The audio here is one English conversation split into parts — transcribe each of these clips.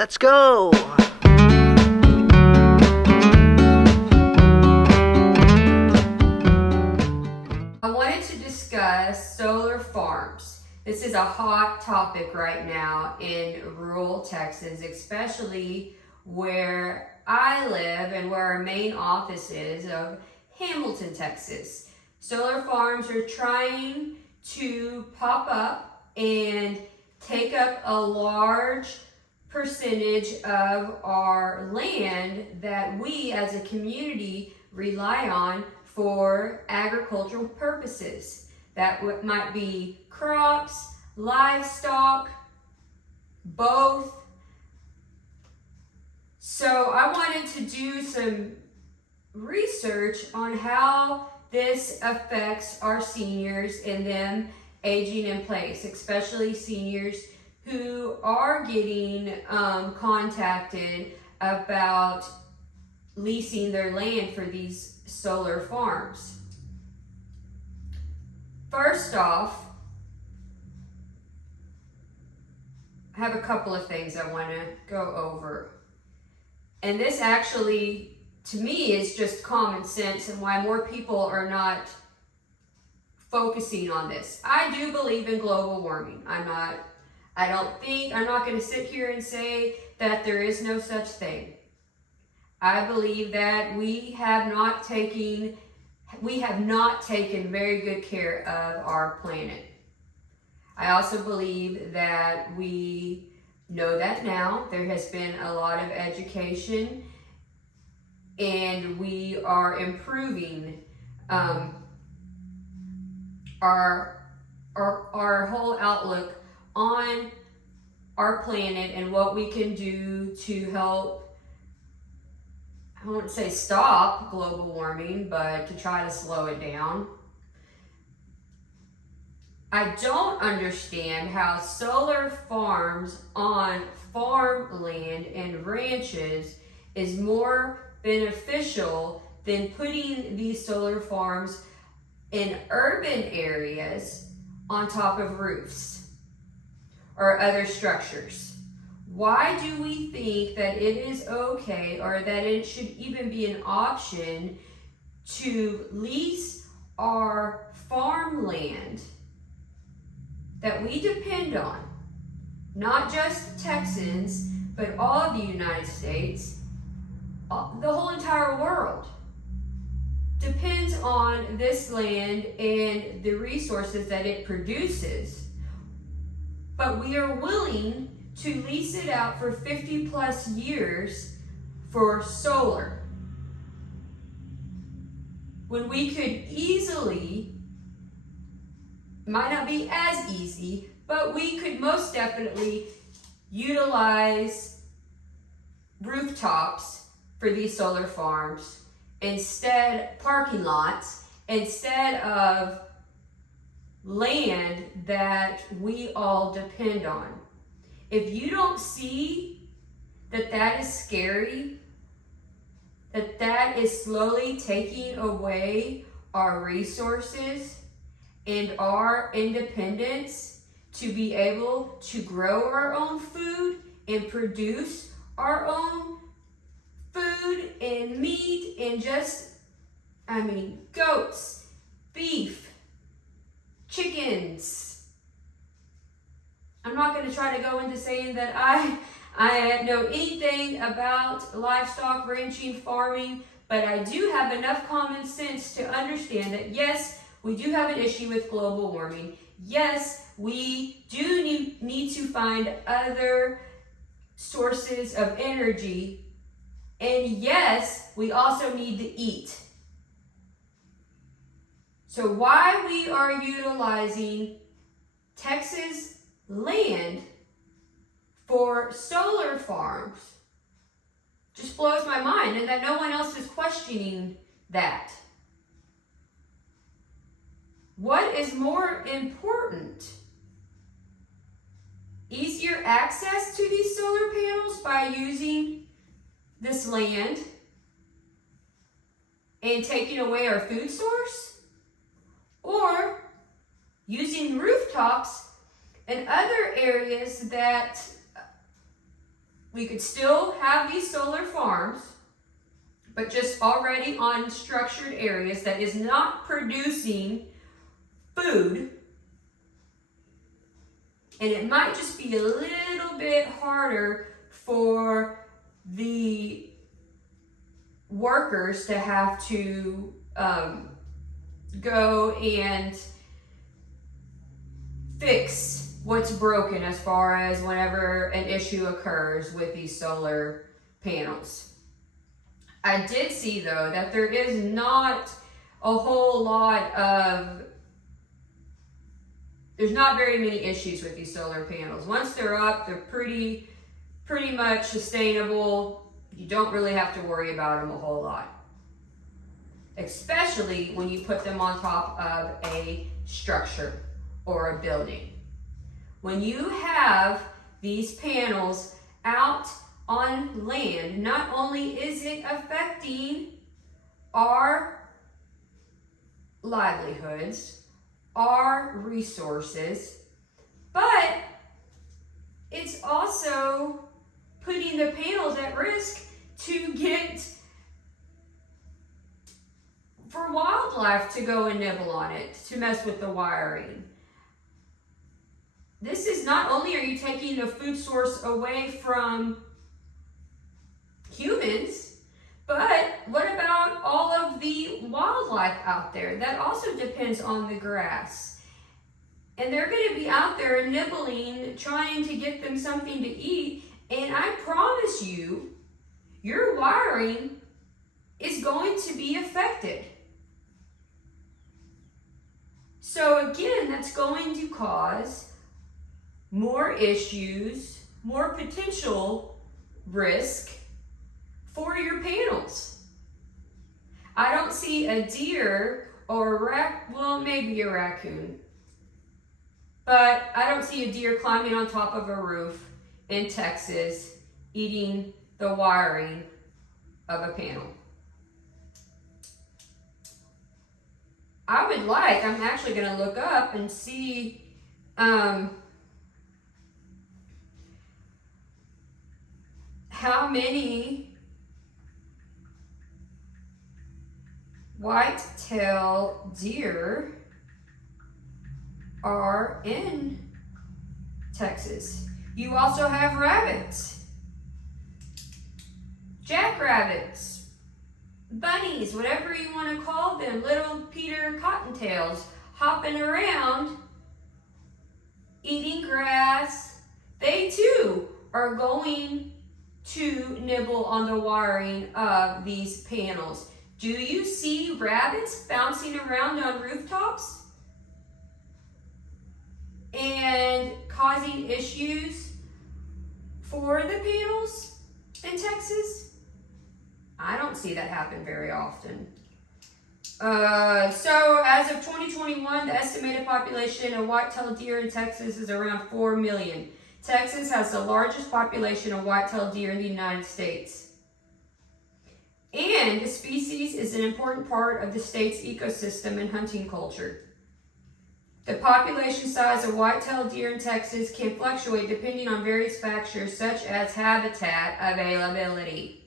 Let's go! I wanted to discuss solar farms. This is a hot topic right now in rural Texas, especially where I live and where our main office is of Hamilton, Texas. Solar farms are trying to pop up and take up a large percentage of our land that we as a community rely on for agricultural purposes. That might be crops, livestock, both. So I wanted to do some research on how this affects our seniors and them aging in place, especially seniors who are getting contacted about leasing their land for these solar farms. First off, I have a couple of things I want to go over. And this actually, to me, is just common sense and why more people are not focusing on this. I do believe in global warming. I'm not going to sit here and say that there is no such thing. I believe that we have not taken very good care of our planet. I also believe that we know that now. There has been a lot of education and we are improving our whole outlook on our planet and what we can do to help, I won't say stop global warming, but to try to slow it down. I don't understand how solar farms on farmland and ranches is more beneficial than putting these solar farms in urban areas on top of roofs or other structures. Why do we think that it is okay or that it should even be an option to lease our farmland that we depend on, not just Texans, but all of the United States, the whole entire world depends on this land and the resources that it produces, but we are willing to lease it out for 50 plus years for solar, when we could easily, might not be as easy, but we could most definitely utilize rooftops for these solar farms parking lots, instead of land that we all depend on. If you don't see that that is scary, that is slowly taking away our resources and our independence to be able to grow our own food and produce our own food and meat and goats, beef, chickens. I'm not going to try to go into saying that I know anything about livestock, ranching, farming, but I do have enough common sense to understand that yes, we do have an issue with global warming. Yes, we do need to find other sources of energy. And yes, we also need to eat. So why we are utilizing Texas land for solar farms just blows my mind, and that no one else is questioning that. What is more important? Easier access to these solar panels by using this land and taking away our food source? Or using rooftops and other areas that we could still have these solar farms, but just already on structured areas that is not producing food. And it might just be a little bit harder for the workers to have to go and fix what's broken as far as whenever an issue occurs with these solar panels. I did see though that there is not a whole lot of, there's not very many issues with these solar panels. Once they're up, they're pretty much sustainable. You don't really have to worry about them a whole lot, especially when you put them on top of a structure or a building. When you have these panels out on land, not only is it affecting our livelihoods, our resources, but it's also putting the panels at risk to get for wildlife to go and nibble on it, to mess with the wiring. This is not only are you taking the food source away from humans, but what about all of the wildlife out there that also depends on the grass? And they're going to be out there nibbling, trying to get them something to eat. And I promise you, your wiring is going to be affected. So again, that's going to cause more issues, more potential risk for your panels. I don't see a deer or maybe a raccoon, but I don't see a deer climbing on top of a roof in Texas eating the wiring of a panel. I'm actually going to look up and see how many white-tailed deer are in Texas. You also have rabbits, jackrabbits, bunnies, whatever you want to call them, little Peter Cottontails hopping around, eating grass. They too are going to nibble on the wiring of these panels. Do you see rabbits bouncing around on rooftops and causing issues for the panels in Texas? I don't see that happen very often. So as of 2021, the estimated population of white-tailed deer in Texas is around 4 million. Texas has the largest population of white-tailed deer in the United States. And the species is an important part of the state's ecosystem and hunting culture. The population size of white-tailed deer in Texas can fluctuate depending on various factors such as habitat availability.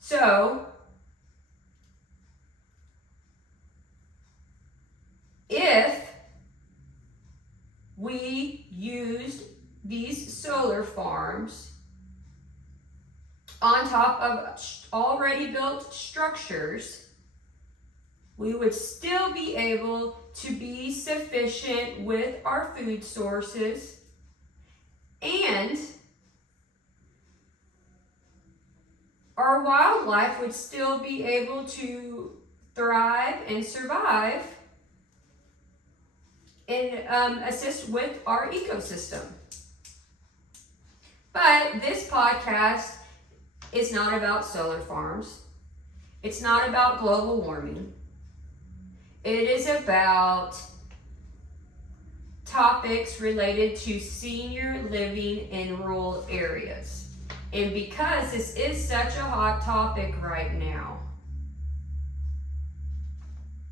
So, if we used these solar farms on top of already built structures, we would still be able to be sufficient with our food sources, and our wildlife would still be able to thrive and survive and assist with our ecosystem. But this podcast is not about solar farms. It's not about global warming. It is about topics related to senior living in rural areas. And because this is such a hot topic right now,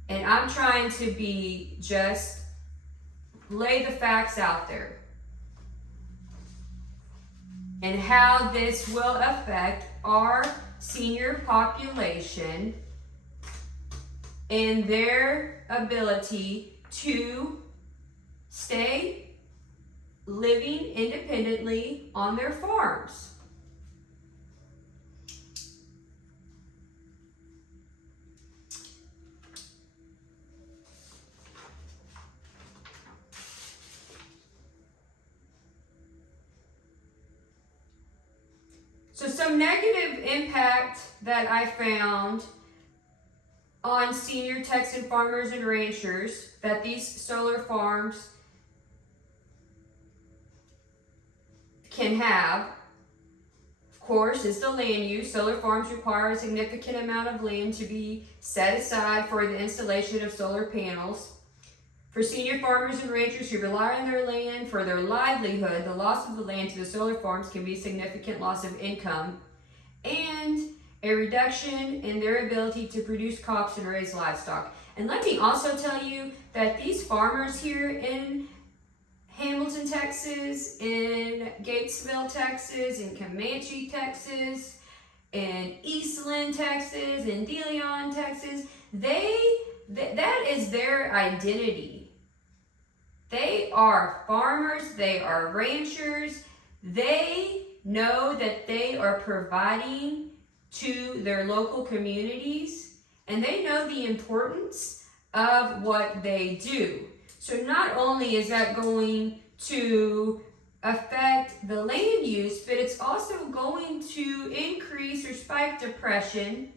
and I'm trying to lay the facts out there. and how this will affect our senior population and their ability to stay living independently on their farms. So some negative impact that I found on senior Texan farmers and ranchers that these solar farms can have, of course, is the land use. Solar farms require a significant amount of land to be set aside for the installation of solar panels. For senior farmers and ranchers who rely on their land for their livelihood, the loss of the land to the solar farms can be a significant loss of income and a reduction in their ability to produce crops and raise livestock. And let me also tell you that these farmers here in Hamilton, Texas, in Gatesville, Texas, in Comanche, Texas, in Eastland, Texas, in De Leon, Texas, that is their identity. They are farmers, they are ranchers, they know that they are providing to their local communities, and they know the importance of what they do. So not only is that going to affect the land use, but it's also going to increase or spike depression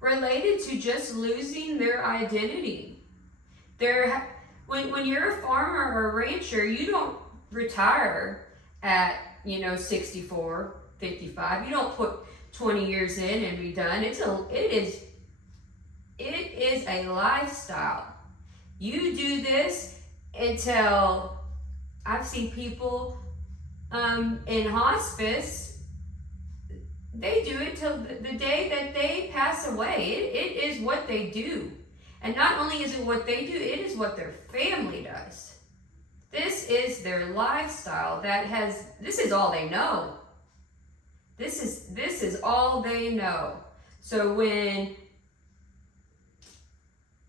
related to just losing their identity. When you're a farmer or a rancher, you don't retire at 64, 55. You don't put 20 years in and be done. It is a lifestyle. You do this until, I've seen people in hospice, they do it till the day that they pass away. It is what they do. And not only is it what they do, it is what their family does. This is their lifestyle. This is all they know. This is all they know. So when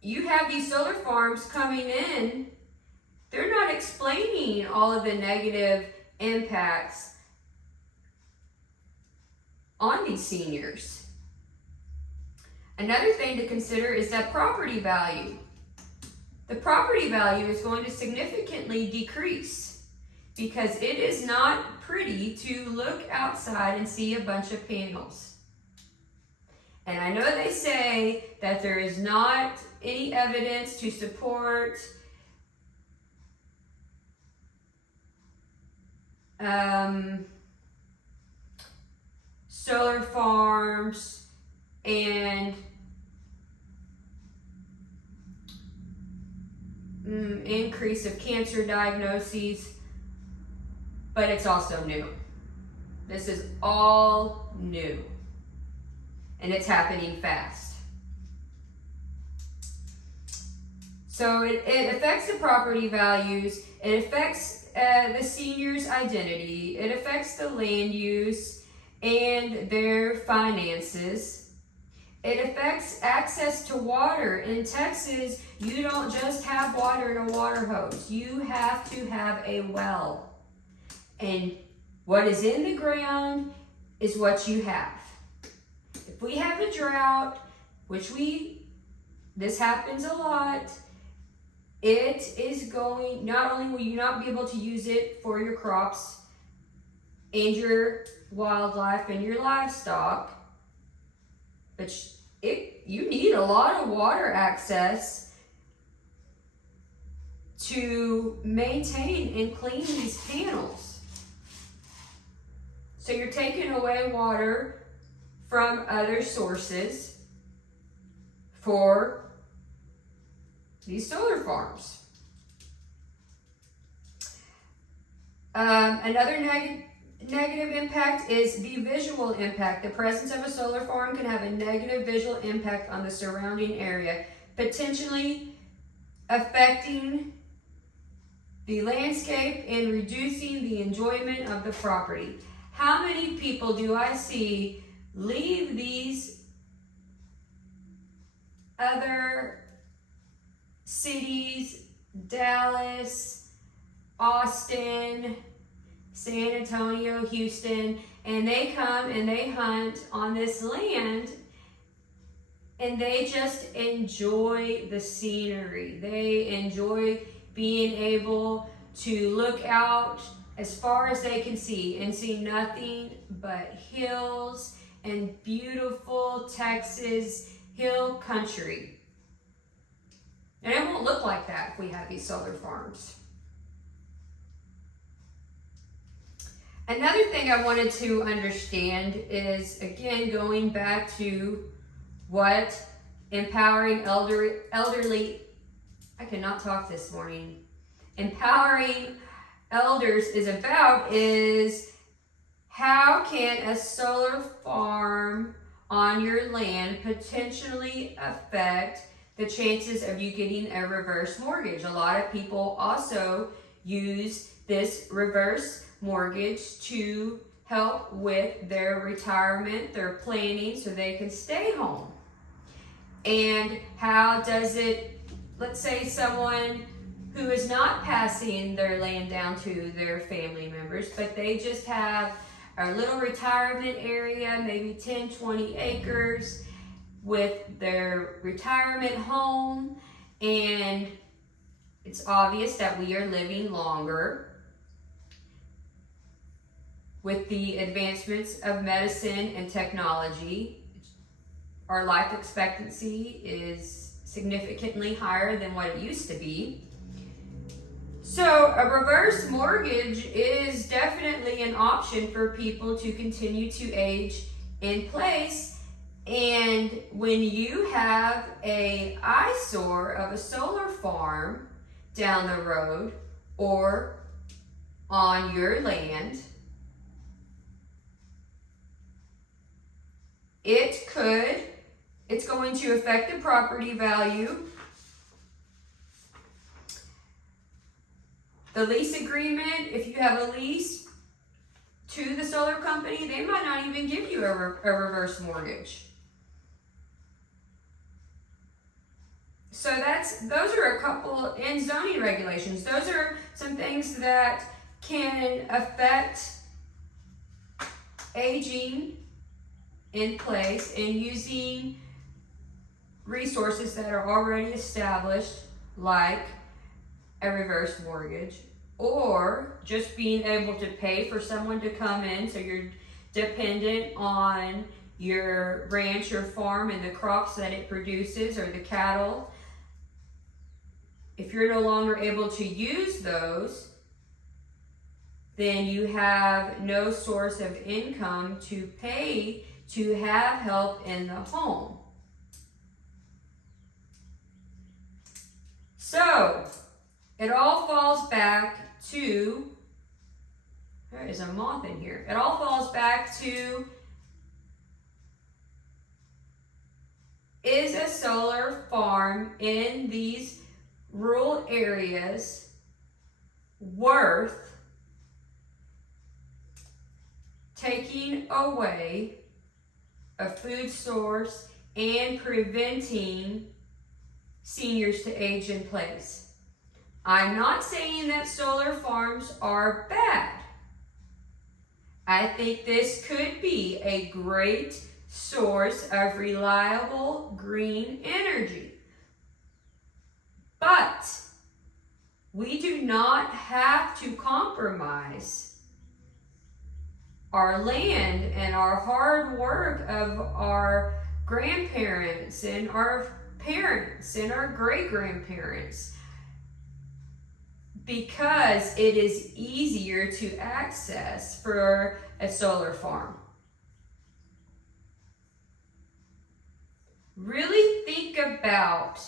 you have these solar farms coming in, they're not explaining all of the negative impacts on these seniors. Another thing to consider is that property value. The property value is going to significantly decrease because it is not pretty to look outside and see a bunch of panels. And I know they say that there is not any evidence to support solar farms and increase of cancer diagnoses, but it's also new. This is all new, and it's happening fast. So it affects the property values, it affects the senior's identity, it affects the land use and their finances. It affects access to water. In Texas, you don't just have water in a water hose. You have to have a well. And what is in the ground is what you have. If we have a drought, this happens a lot, it is going, not only will you not be able to use it for your crops and your wildlife and your livestock, but you need a lot of water access to maintain and clean these panels. So you're taking away water from other sources for these solar farms. Another negative impact is the visual impact. The presence of a solar farm can have a negative visual impact on the surrounding area, potentially affecting the landscape and reducing the enjoyment of the property. How many people do I see leave these other cities, Dallas, Austin, San Antonio, Houston, and they come and they hunt on this land and they just enjoy the scenery. They enjoy being able to look out as far as they can see and see nothing but hills and beautiful Texas hill country. And it won't look like that if we have these solar farms. Another thing I wanted to understand is, again, going back to what empowering elderly, I cannot talk this morning, empowering elders is about, is how can a solar farm on your land potentially affect the chances of you getting a reverse mortgage. A lot of people also use this reverse mortgage to help with their retirement, their planning, so they can stay home. And how does it, let's say someone who is not passing their land down to their family members, but they just have a little retirement area, maybe 10, 20 acres with their retirement home, and it's obvious that we are living longer with the advancements of medicine and technology. Our life expectancy is significantly higher than what it used to be. So a reverse mortgage is definitely an option for people to continue to age in place. And when you have an eyesore of a solar farm down the road or on your land, it's going to affect the property value. The lease agreement, if you have a lease to the solar company, they might not even give you a reverse mortgage. So those are a couple, in zoning regulations, those are some things that can affect aging in place and using resources that are already established, like a reverse mortgage, or just being able to pay for someone to come in, so you're dependent on your ranch or farm and the crops that it produces or the cattle. If you're no longer able to use those, then you have no source of income to pay to have help in the home. So it all falls back to, there is a moth in here. It all falls back to, is a solar farm in these rural areas worth taking away a food source and preventing seniors to age in place? I'm not saying that solar farms are bad. I think this could be a great source of reliable green energy. But we do not have to compromise our land and our hard work of our grandparents and our parents and our great-grandparents, because it is easier to access for a solar farm. Really think about,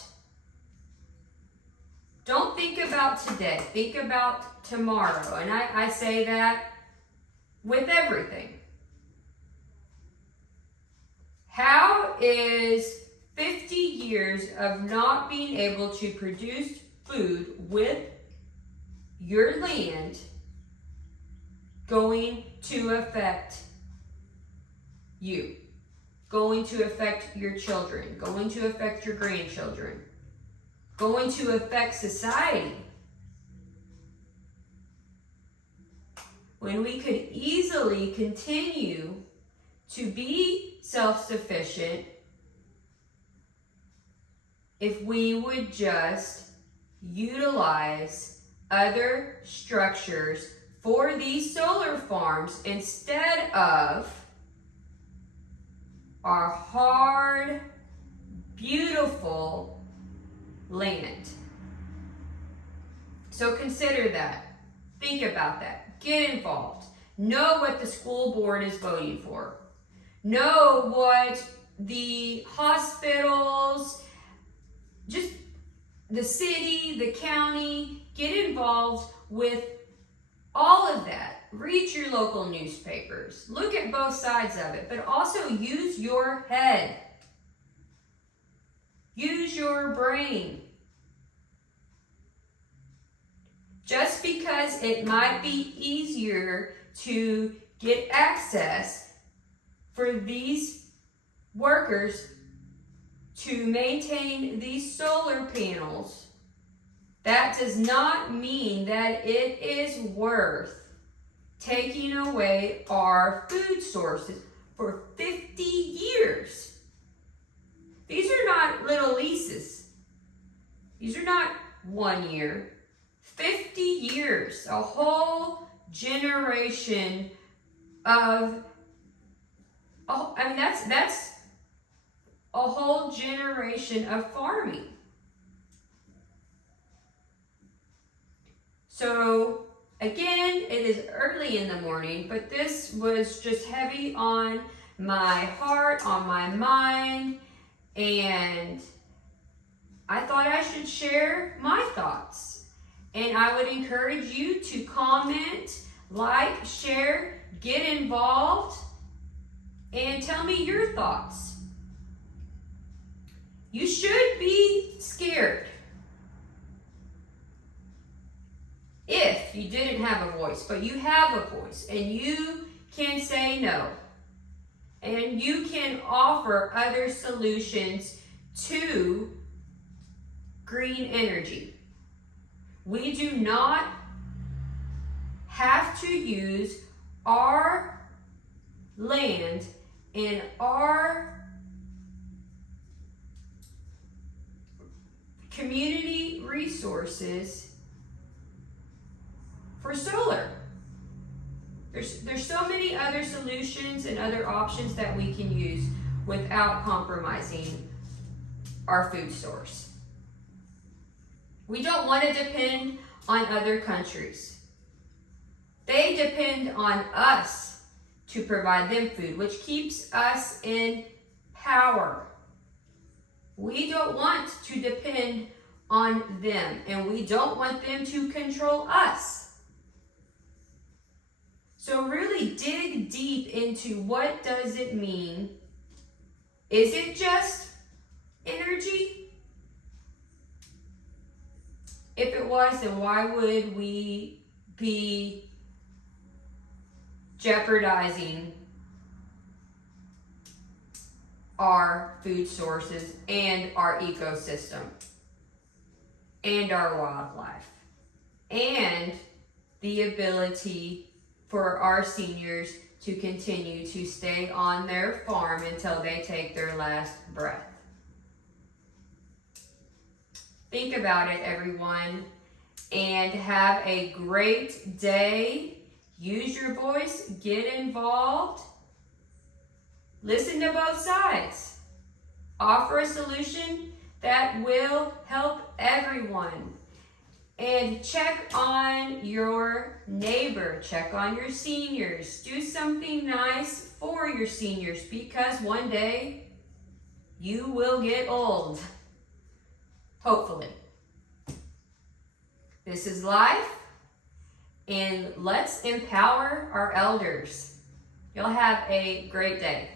don't think about today, think about tomorrow. And I say that with everything. How is 50 years of not being able to produce food with your land going to affect you, going to affect your children, going to affect your grandchildren, going to affect society? When we could easily continue to be self-sufficient if we would just utilize other structures for these solar farms instead of our hard, beautiful land. So consider that. Think about that. Get involved. Know what the school board is voting for. Know what the hospitals, just the city, the county, get involved with all of that. Read your local newspapers. Look at both sides of it, but also use your head. Use your brain. Just because it might be easier to get access for these workers to maintain these solar panels, that does not mean that it is worth taking away our food sources for 50 years. These are not little leases. These are not 1 year. 50 years, a whole generation of, that's a whole generation of farming. So again, it is early in the morning, but this was just heavy on my heart, on my mind, and I thought I should share my thoughts. And I would encourage you to comment, like, share, get involved, and tell me your thoughts. You should be scared if you didn't have a voice, but you have a voice, and you can say no. And you can offer other solutions to green energy. We do not have to use our land and our community resources for solar. There's so many other solutions and other options that we can use without compromising our food source. We don't want to depend on other countries. They depend on us to provide them food, which keeps us in power. We don't want to depend on them, and we don't want them to control us. So really dig deep into what does it mean. Is it just energy? If it was, then why would we be jeopardizing our food sources and our ecosystem and our wildlife and the ability for our seniors to continue to stay on their farm until they take their last breath? Think about it, everyone, and have a great day. Use your voice, get involved, listen to both sides. Offer a solution that will help everyone. And check on your neighbor, check on your seniors. Do something nice for your seniors, because one day you will get old. Hopefully. This is life, and let's empower our elders. You'll have a great day.